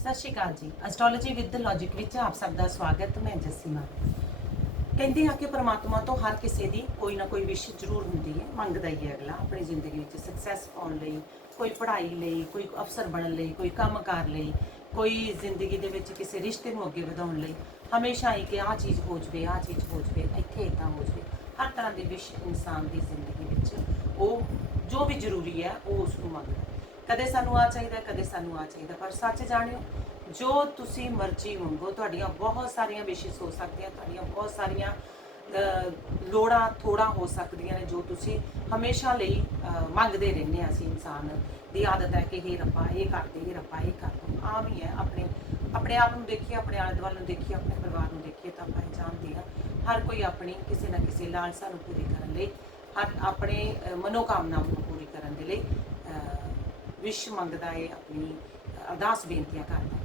ਸਤਿ ਸ਼੍ਰੀ ਅਕਾਲ ਜੀ। Astrology with logic ਵਿੱਚ ਆਪ ਸਭ ਦਾ ਸਵਾਗਤ, ਮੈਂ ਜਸੀਮਾ। ਕਹਿੰਦੇ ਆ ਕਿ ਪ੍ਰਮਾਤਮਾ ਤੋਂ ਹਰ ਕਿਸੇ ਦੀ ਕੋਈ ਨਾ ਕੋਈ ਵਿਸ਼ ਜ਼ਰੂਰ ਹੁੰਦੀ ਹੈ। ਮੰਗਦਾ ਹੀ ਹੈ ਅਗਲਾ, ਆਪਣੀ ਜ਼ਿੰਦਗੀ ਵਿੱਚ ਸਕਸੈਸ ਪਾਉਣ ਲਈ, ਕੋਈ ਪੜ੍ਹਾਈ ਲਈ, ਕੋਈ ਅਫਸਰ ਬਣਨ ਲਈ, ਕੋਈ ਕੰਮਕਾਰ ਲਈ, ਕੋਈ ਜ਼ਿੰਦਗੀ ਦੇ ਵਿੱਚ ਕਿਸੇ ਰਿਸ਼ਤੇ ਨੂੰ ਅੱਗੇ ਵਧਾਉਣ ਲਈ। ਹਮੇਸ਼ਾ ਹੀ ਕਿ ਆਹ ਚੀਜ਼ ਹੋ ਜਵੇ, ਆਹ ਚੀਜ਼ ਹੋ ਜਵੇ, ਇੱਥੇ ਇਦਾਂ ਹੋ ਜਵੇ। ਹਰ ਤਰ੍ਹਾਂ ਦੀ ਵਿਸ਼ ਇਨਸਾਨ ਦੀ ਜ਼ਿੰਦਗੀ ਵਿੱਚ ਉਹ, ਜੋ ਵੀ ਜ਼ਰੂਰੀ ਹੈ, ਉਹ ਉਸ ਨੂੰ ਮੰਗਦਾ ਕਦੇ ਸਾਨੂੰ ਆ ਚਾਹੀਦਾ ਕਦੇ ਸਾਨੂੰ ਆ ਚਾਹੀਦਾ। ਪਰ ਸੱਚ ਜਾਣਿਓ ਜੋ ਤੁਸੀਂ ਮਰਜ਼ੀ ਮੰਗੋ ਤੁਹਾਡੀਆਂ ਬਹੁਤ ਸਾਰੀਆਂ ਵਿਸ਼ੇਸ ਹੋ ਸਕਦੀਆਂ ਤੁਹਾਡੀਆਂ ਬਹੁਤ ਸਾਰੀਆਂ ਲੋੜਾਂ ਥੋੜਾ ਹੋ ਸਕਦੀਆਂ ਨੇ ਜੋ ਤੁਸੀਂ ਹਮੇਸ਼ਾ ਲਈ ਮੰਗਦੇ ਰਹਿੰਦੇ ਆ ਅਸੀਂ ਇਨਸਾਨ ਦੀ ਆਦਤ ਹੈ ਕਿ ਇਹ ਰੱਬਾ ਇਹ ਕਰ ਦੇ ਇਹ ਰੱਬਾ ਇਹ ਕਰ ਦੇ। ਆਮ ਹੀ ਹੈ ਆਪਣੇ ਆਪਣੇ ਆਪ ਨੂੰ ਦੇਖੀਏ ਆਪਣੇ ਆਲੇ ਦੁਆਲੇ ਨੂੰ ਦੇਖੀਏ ਆਪਣੇ ਪਰਿਵਾਰ ਨੂੰ ਦੇਖੀਏ ਤਾਂ ਆਪਾਂ ਇਹ ਜਾਣਦੇ ਹਾਂ ਹਰ ਕੋਈ ਆਪਣੀ ਕਿਸੇ ਨਾ ਕਿਸੇ ਲਾਲਸਾ ਨੂੰ ਪੂਰੀ ਕਰਨ ਲਈ ਹਰ ਆਪਣੇ ਅਹ, ਮਨੋਕਾਮਨਾ ਨੂੰ ਪੂਰੀ ਕਰਨ ਦੇ ਲਈ ਵਿਸ਼ ਮੰਗਦਾ ਹੈ ਆਪਣੀ ਅਰਦਾਸ ਬੇਨਤੀਆਂ ਕਰਦਾ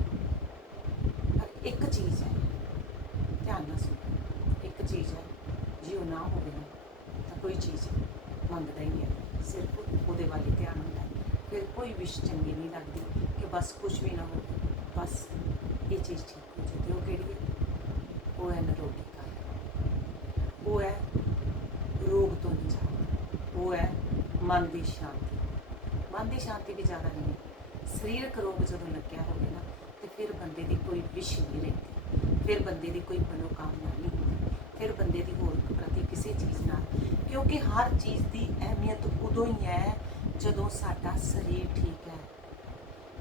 ਪਰ ਇੱਕ ਚੀਜ਼ ਹੈ, ਧਿਆਨ ਨਾਲ ਸੁਣੋ। ਇੱਕ ਚੀਜ਼ ਹੈ, ਜੇ ਉਹ ਨਾ ਹੋਵੇ ਤਾਂ ਕੋਈ ਚੀਜ਼ ਮੰਗਦਾ ਹੀ ਨਹੀਂ ਹੈ। ਸਿਰਫ ਉਹਦੇ ਵੱਲ ਧਿਆਨ ਹੁੰਦਾ ਫਿਰ ਕੋਈ ਵਿਸ਼ ਚੰਗੀ ਨਹੀਂ ਲੱਗਦੀ ਕਿ ਬਸ ਕੁਝ ਵੀ ਨਾ ਹੋਵੇ। ਬਸ ਇਹ ਚੀਜ਼ ਠੀਕ ਹੋ ਜੇ ਤੇ ਉਹ ਕਿਹੜੀ ਹੈ? ਉਹ ਹੈ ਨਰੋਗੀ ਕਾਇਆ ਉਹ ਹੈ ਰੋਗ ਤੋਂ ਨਿਜਾਤ। ਉਹ ਹੈ ਮਨ ਦੀ ਸ਼ਾਂਤੀ। ਮਨ ਦੀ ਸ਼ਾਂਤੀ ਵੀ ਜ਼ਿਆਦਾ ਨਹੀਂ ਹੈ ਸਰੀਰਕ ਰੋਗ ਜਦੋਂ ਲੱਗਿਆ ਹੋਵੇ ਨਾ, ਤੇ ਫਿਰ ਬੰਦੇ ਦੀ ਕੋਈ ਵਿਸ਼ ਨਹੀਂ ਰਹਿੰਦੀ। ਫਿਰ ਬੰਦੇ ਦੀ ਕੋਈ ਮਨੋਕਾਮਨਾ ਨਹੀਂ ਹੁੰਦੀ। ਫਿਰ ਬੰਦੇ ਦੀ ਹੋਰ ਪ੍ਰਤੀ ਕਿਸੇ ਚੀਜ਼ ਨਾਲ। ਕਿਉਂਕਿ ਹਰ ਚੀਜ਼ ਦੀ ਅਹਿਮੀਅਤ ਉਦੋਂ ਹੀ ਹੈ ਜਦੋਂ ਸਾਡਾ ਸਰੀਰ ਠੀਕ ਹੈ।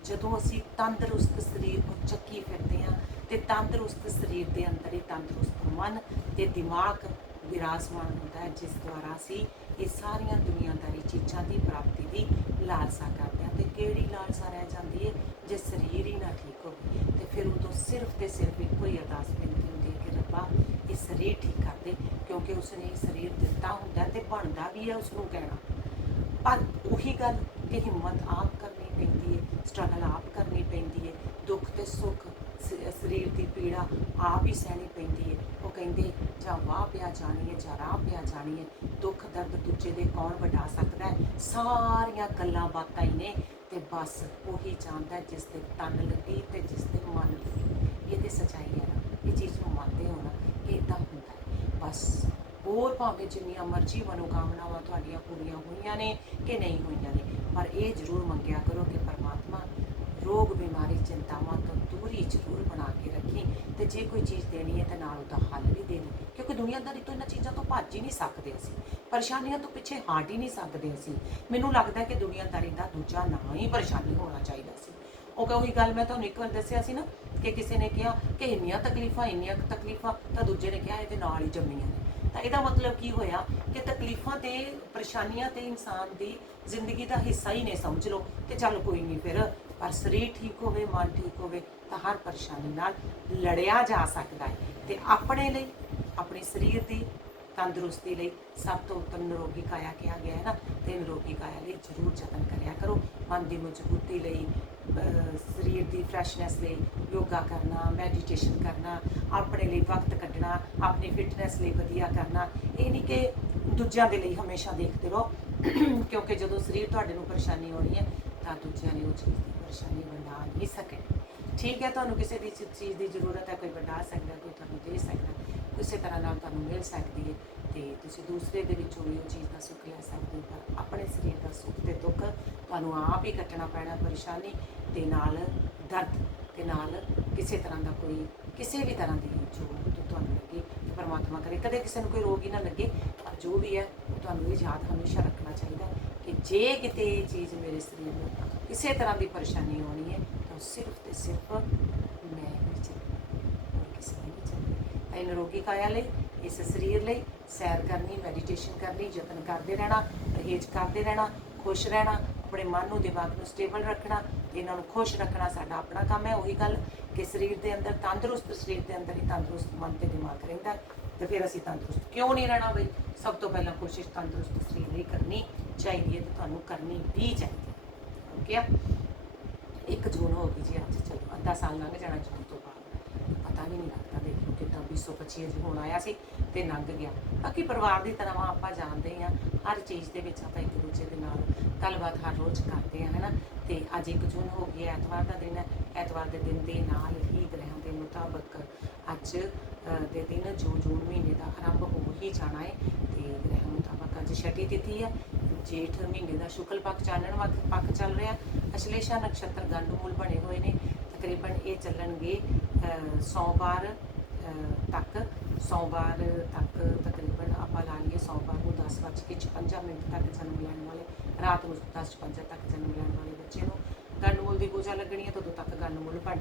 ਜਦੋਂ ਅਸੀਂ ਤੰਦਰੁਸਤ ਸਰੀਰ ਨੂੰ ਚੱਕੀ ਫਿਰਦੇ ਹਾਂ, ਤੇ ਤੰਦਰੁਸਤ ਸਰੀਰ ਦੇ ਅੰਦਰ ਹੀ ਤੰਦਰੁਸਤ ਮਨ ਤੇ ਦਿਮਾਗ ਵਿਰਾਜਮਾਨ ਹੁੰਦਾ ਹੈ, ਜਿਸ ਦੁਆਰਾ ਅਸੀਂ ਇਹ ਸਾਰੀਆਂ ਦੁਨੀਆਦਾਰੀ ਚੀਜ਼ਾਂ ਦੀ ਪ੍ਰਾਪਤੀ ਦੀ ਲਾਲਸਾ ਕਰਦੇ ਹਾਂ ਤੇ ਕਿਹੜੀ ਲਾਲਸਾ ਰਹਿ ਜਾਂਦੀ ਹੈ ਜੇ ਸਰੀਰ ਹੀ ਨਾ ਠੀਕ ਹੋਵੇ? ਤੇ ਫਿਰ ਉਦੋਂ ਸਿਰਫ ਤੇ ਸਿਰਫ ਇੱਕੋ ਹੀ ਅਰਦਾਸ ਬੇਨਤੀ ਹੁੰਦੀ ਹੈ ਕਿ ਰੱਬਾ, ਇਹ ਸਰੀਰ ਠੀਕ ਕਰ ਦੇ, ਕਿਉਂਕਿ ਉਸਨੇ ਇਹ ਸਰੀਰ ਦਿੱਤਾ ਹੁੰਦਾ ਤੇ ਬਣਦਾ ਵੀ ਹੈ ਉਸ ਨੂੰ ਕਹਿਣਾ। ਪਰ ਉਹੀ ਗੱਲ ਕਿ ਹਿੰਮਤ ਆਪ ਕਰਨੀ ਪੈਂਦੀ ਹੈ ਸਟਰਗਲ ਆਪ ਕਰਨੀ ਪੈਂਦੀ ਹੈ ਦੁੱਖ ਤੇ ਸੁੱਖ ਸ- ਸਰੀਰ ਦੀ ਪੀੜਾ ਆਪ ਹੀ ਸਹਿਣੀ ਪੈਂਦੀ ਹੈ ਉਹ ਕਹਿੰਦੇ, ਜਾਂ ਵਾਹ ਪਿਆ ਜਾਣੀ ਹੈ ਜਾਂ ਰਾਹ ਪਿਆ ਜਾਣੀ ਹੈ ਦੁੱਖ ਦਰਦ ਦੂਜੇ ਦੇ ਕੌਣ ਵਡਾ ਸਕਦਾ ਹੈ ਸਾਰੀਆਂ ਗੱਲਾਂ ਬਾਤਾਂ ਹੀ ਨੇ ਤੇ ਬਸ ਉਹੀ ਜਾਣਦਾ ਹੈ ਜਿਸ 'ਤੇ ਤਨ ਲੱਗੀ ਤੇ ਜਿਸ 'ਤੇ ਮਨ ਲੱਗੀ। ਇਹ ਤੇ ਸਚਾਈ ਹੈ ਨਾ, ਇਹ ਚੀਜ਼ ਨੂੰ ਮੰਨਦੇ ਹੋ ਨਾ, ਕਿ ਇਦਾਂ ਹੁੰਦਾ ਹੈ ਬਸ ਹੋਰ ਭਾਵੇਂ ਜਿੰਨੀਆਂ ਮਰਜ਼ੀ ਮਨੋਕਾਮਨਾਵਾਂ ਤੁਹਾਡੀਆਂ ਪੂਰੀਆਂ ਹੋਈਆਂ ਨੇ ਕਿ ਨਹੀਂ ਹੋਈਆਂ ਨੇ, ਪਰ ਇਹ ਜ਼ਰੂਰ ਮੰਗਿਆ ਕਰੋ ਕਿ ਪਰਮਾਤਮਾ ਰੋਗ ਬਿਮਾਰੀ ਚਿੰਤਾਵਾਂ ਤੋਂ ਦੂਰੀ ਜ਼ਰੂਰ ਬਣਾ ਕੇ ਰੱਖੀ ਤੇ ਜੇ ਕੋਈ ਚੀਜ਼ ਦੇਣੀ ਹੈ ਤਾਂ ਨਾਲ ਉਹਦਾ ਹੱਲ ਵੀ ਦੇਣੀ। ਕਿਉਂਕਿ ਦੁਨੀਆਦਾਰੀ ਤੋਂ ਇਹਨਾਂ ਚੀਜ਼ਾਂ ਤੋਂ ਭੱਜ ਹੀ ਨਹੀਂ ਸਕਦੇ ਅਸੀਂ। ਪਰੇਸ਼ਾਨੀਆਂ ਤੋਂ ਪਿੱਛੇ ਹਟ ਹੀ ਨਹੀਂ ਸਕਦੇ ਅਸੀਂ। ਮੈਨੂੰ ਲੱਗਦਾ ਕਿ ਦੁਨੀਆਦਾਰੀ ਦਾ ਦੂਜਾ ਨਾਂ ਹੀ ਪਰੇਸ਼ਾਨੀ ਹੋਣਾ ਚਾਹੀਦਾ ਸੀ। ਉਹ ਕਿ ਉਹੀ ਗੱਲ ਮੈਂ ਤੁਹਾਨੂੰ ਇੱਕ ਵਾਰ ਦੱਸਿਆ ਸੀ ਨਾ, ਕਿ ਕਿਸੇ ਨੇ ਕਿਹਾ ਕਿ ਇੰਨੀਆਂ ਤਕਲੀਫਾਂ ਇੰਨੀਆਂ ਤਕਲੀਫਾਂ ਤਾਂ ਦੂਜੇ ਨੇ ਕਿਹਾ ਇਹਦੇ ਨਾਲ ਹੀ ਜੰਮੀਆਂ ਨੇ। ਤਾਂ ਇਹਦਾ ਮਤਲਬ ਕੀ ਹੋਇਆ ਕਿ ਤਕਲੀਫਾਂ ਤੇ, ਪਰੇਸ਼ਾਨੀਆਂ ਤੇ ਇਨਸਾਨ ਦੀ ਜ਼ਿੰਦਗੀ ਦਾ ਹਿੱਸਾ ਹੀ ਨੇ ਸਮਝ ਲਓ ਤੇ ਚੱਲ ਕੋਈ ਨਹੀਂ ਫਿਰ ਪਰ ਸਰੀਰ ਠੀਕ ਹੋਵੇ, ਮਨ ਠੀਕ ਹੋਵੇ, ਤਾਂ ਹਰ ਪਰੇਸ਼ਾਨੀ ਨਾਲ ਲੜਿਆ ਜਾ ਸਕਦਾ ਹੈ ਤੇ ਆਪਣੇ ਲਈ, ਆਪਣੇ ਸਰੀਰ ਦੀ ਤੰਦਰੁਸਤੀ ਲਈ ਸਭ ਤੋਂ ਉੱਤਮ ਨਿਰੋਗੀ ਕਾਇਆ ਕਿਹਾ ਗਿਆ ਹੈ ਨਾ, ਤੇ ਨਿਰੋਗੀ ਕਾਇਆ ਲਈ ਜ਼ਰੂਰ ਯਤਨ ਕਰਿਆ ਕਰੋ। ਮਨ ਦੀ ਮਜ਼ਬੂਤੀ ਲਈ ਸਰੀਰ ਦੀ ਫਰੈਸ਼ਨੈਸ ਲਈ ਯੋਗਾ ਕਰਨਾ ਮੈਡੀਟੇਸ਼ਨ ਕਰਨਾ, ਆਪਣੇ ਲਈ ਵਕਤ ਕੱਢਣਾ, ਆਪਣੀ ਫਿਟਨੈਸ ਲਈ ਵਧੀਆ ਕਰਨਾ, ਇਹ ਨਹੀਂ ਕਿ ਦੂਜਿਆਂ ਦੇ ਲਈ ਹਮੇਸ਼ਾ ਦੇਖਦੇ ਰਹੋ। ਕਿਉਂਕਿ ਜਦੋਂ ਸਰੀਰ ਤੁਹਾਡੇ ਨੂੰ ਪਰੇਸ਼ਾਨੀ ਹੋਣੀ ਹੈ, ਤਾਂ ਦੂਜਿਆਂ ਨੇ ਉਹ ਚੀਜ਼ ਪਰੇਸ਼ਾਨੀ ਵੰਡਾ ਨਹੀਂ ਸਕਦੇ ਠੀਕ ਹੈ, ਤੁਹਾਨੂੰ ਕਿਸੇ ਦੀ ਚੀਜ਼ ਦੀ ਜ਼ਰੂਰਤ ਹੈ, ਕੋਈ ਵੰਡਾ ਸਕਦਾ, ਕੋਈ ਤੁਹਾਨੂੰ ਦੇ ਸਕਦਾ ਕਿਸੇ ਤਰ੍ਹਾਂ ਨਾਲ ਤੁਹਾਨੂੰ ਮਿਲ ਸਕਦੀ ਹੈ ਤੇ ਤੁਸੀਂ ਦੂਸਰੇ ਦੇ ਵਿੱਚੋਂ ਵੀ ਉਹ ਚੀਜ਼ ਦਾ ਸੁੱਖ ਲੈ ਸਕਦੇ ਹੋ। ਪਰ ਆਪਣੇ ਸਰੀਰ ਦਾ ਸੁੱਖ ਤੇ ਦੁੱਖ ਤੁਹਾਨੂੰ ਆਪ ਹੀ ਕੱਟਣਾ ਪੈਣਾ, ਪਰੇਸ਼ਾਨੀ ਤੇ ਨਾਲ ਦਰਦ ਤੇ ਨਾਲ ਕਿਸੇ ਤਰ੍ਹਾਂ ਦਾ ਕੋਈ, ਕਿਸੇ ਵੀ ਤਰ੍ਹਾਂ ਦੀ ਜੋ ਤੁਹਾਨੂੰ ਲੱਗੇ ਕਿ ਪਰਮਾਤਮਾ ਕਰੇ। ਕਦੇ ਕਿਸੇ ਨੂੰ ਕੋਈ ਰੋਗ ਹੀ ਨਾ ਲੱਗੇ, ਪਰ ਜੋ ਵੀ ਹੈ, ਉਹ ਤੁਹਾਨੂੰ ਇਹ ਯਾਦ ਹਮੇਸ਼ਾ ਰੱਖਣਾ ਚਾਹੀਦਾ ਕਿ ਜੇ ਕਿਤੇ ਇਹ ਚੀਜ਼ ਮੇਰੇ ਸਰੀਰ ਨੂੰ ਕਿਸੇ ਤਰ੍ਹਾਂ ਦੀ ਪਰੇਸ਼ਾਨੀ ਹੋਣੀ ਹੈ, ਤਾਂ ਸਿਰਫ ਤੇ ਸਿਰਫ ਮੈਂ ਹੀ ਚੱਲਣੀ ਕਿਸੇ ਨੇ ਨਹੀਂ ਚੱਲਣੀ ਤਾਂ ਇਹ ਨਿਰੋਗੀ ਕਾਇਆ ਲਈ, ਇਸ ਸਰੀਰ ਲਈ, ਸੈਰ ਕਰਨੀ ਮੈਡੀਟੇਸ਼ਨ ਕਰਨੀ, ਯਤਨ ਕਰਦੇ ਰਹਿਣਾ, ਪਰਹੇਜ਼ ਕਰਦੇ ਰਹਿਣਾ, ਖੁਸ਼ ਰਹਿਣਾ, ਆਪਣੇ ਮਨ ਨੂੰ, ਦਿਮਾਗ ਨੂੰ ਸਟੇਬਲ ਰੱਖਣਾ ਤੇ ਇਹਨਾਂ ਨੂੰ ਖੁਸ਼ ਰੱਖਣਾ ਸਾਡਾ ਆਪਣਾ ਕੰਮ ਹੈ, ਉਹੀ ਗੱਲ ਕਿ ਸਰੀਰ ਦੇ ਅੰਦਰ ਤੰਦਰੁਸਤ, ਸਰੀਰ ਦੇ ਅੰਦਰ ਹੀ ਤੰਦਰੁਸਤ ਮਨ ਤੇ ਦਿਮਾਗ ਰਹਿੰਦਾ ਹੈ, ਤੇ ਫਿਰ ਅਸੀਂ ਤੰਦਰੁਸਤ ਕਿਉਂ ਨਹੀਂ ਰਹਿਣਾ ਬਈ? ਸਭ ਤੋਂ ਪਹਿਲਾਂ ਕੋਸ਼ਿਸ਼ ਤੰਦਰੁਸਤ ਸਰੀਰ ਲਈ ਕਰਨੀ ਚਾਹੀਦੀ ਹੈ ਤੇ ਤੁਹਾਨੂੰ ਕਰਨੀ ਵੀ ਚਾਹੀਦੀ ਹੈ ਓਕੇ ਜੂਨ ਹੋ ਗਈ ਜੀ ਅੱਜ, ਚਲੋ, ਅੱਧਾ ਸਾਲ ਲੰਘ ਜਾਣਾ ਜੂਨ ਤੋਂ ਬਾਅਦ। ਪਤਾ ਵੀ ਨਹੀਂ ਲੱਗਦਾ, ਦੇਖੋ ਕਿੱਦਾਂ 225 ਅਜੇ ਹੁਣ ਆਇਆ ਸੀ ਤੇ ਲੰਘ ਗਿਆ। ਬਾਕੀ ਪਰਿਵਾਰ ਦੀ ਤਰ੍ਹਾਂ ਆਪਾਂ ਜਾਣਦੇ ਹਾਂ ਹਰ ਚੀਜ਼ ਦੇ ਵਿੱਚ ਆਪਾਂ ਇੱਕ ਦੂਜੇ ਦੇ ਨਾਲ ਗੱਲਬਾਤ ਹਰ ਰੋਜ਼ ਕਰਦੇ ਹਾਂ, ਹੈਨਾ? ਤੇ ਅੱਜ 1 ਜੂਨ ਹੋ ਗਈ ਹੈ, ਐਤਵਾਰ ਦਾ ਦਿਨ ਹੈ। ਐਤਵਾਰ ਦੇ ਦਿਨ ਦੇ ਨਾਲ ਹੀ ਗ੍ਰਹਿਾਂ ਦੇ ਮੁਤਾਬਕ ਅੱਜ ਦੇ ਦਿਨ ਜੋ ਜੂਨ ਮਹੀਨੇ ਦਾ ਆਰੰਭ ਹੋ ਹੀ ਜਾਣਾ ਹੈ ਤੇ ਗ੍ਰਹਿ ਮੁਤਾਬਕ ਅੱਜ ਛਠੀ ਤਿਥੀ ਹੈ। ਜੇਠ ਮਹੀਨੇ ਦਾ ਸ਼ੁਕਲ ਪੱਖ ਚਾਨਣ ਵੱਖ ਪੱਖ ਚੱਲ ਰਿਹਾ। ਅਸ਼ਲੇਸ਼ਾ ਨਕਸ਼ਤਰ ਗੰਡੂ ਮੂਲ ਬਣੇ ਹੋਏ ਨੇ। ਤਕਰੀਬਨ ਇਹ ਚੱਲਣਗੇ ਸੋਮਵਾਰ ਤੱਕ। ਸੋਮਵਾਰ ਤੱਕ ਤਕਰੀਬਨ ਆਪਾਂ ਲਾ ਲਈਏ ਸੋਮਵਾਰ ਨੂੰ 10:56 ਮਿੰਟ ਤੱਕ ਜਨਮ ਲੈਣ ਵਾਲੇ, ਰਾਤ ਨੂੰ 10:55 ਤੱਕ ਜਨਮ ਲੈਣ ਵਾਲੇ ਬੱਚੇ ਨੂੰ ਗੰਡਮੂਲ ਦੀ ਪੂਜਾ ਲੱਗਣੀ ਹੈ, ਤਾਂ ਉਦੋਂ ਤੱਕ ਗੰਡਮੂਲ ਬਣ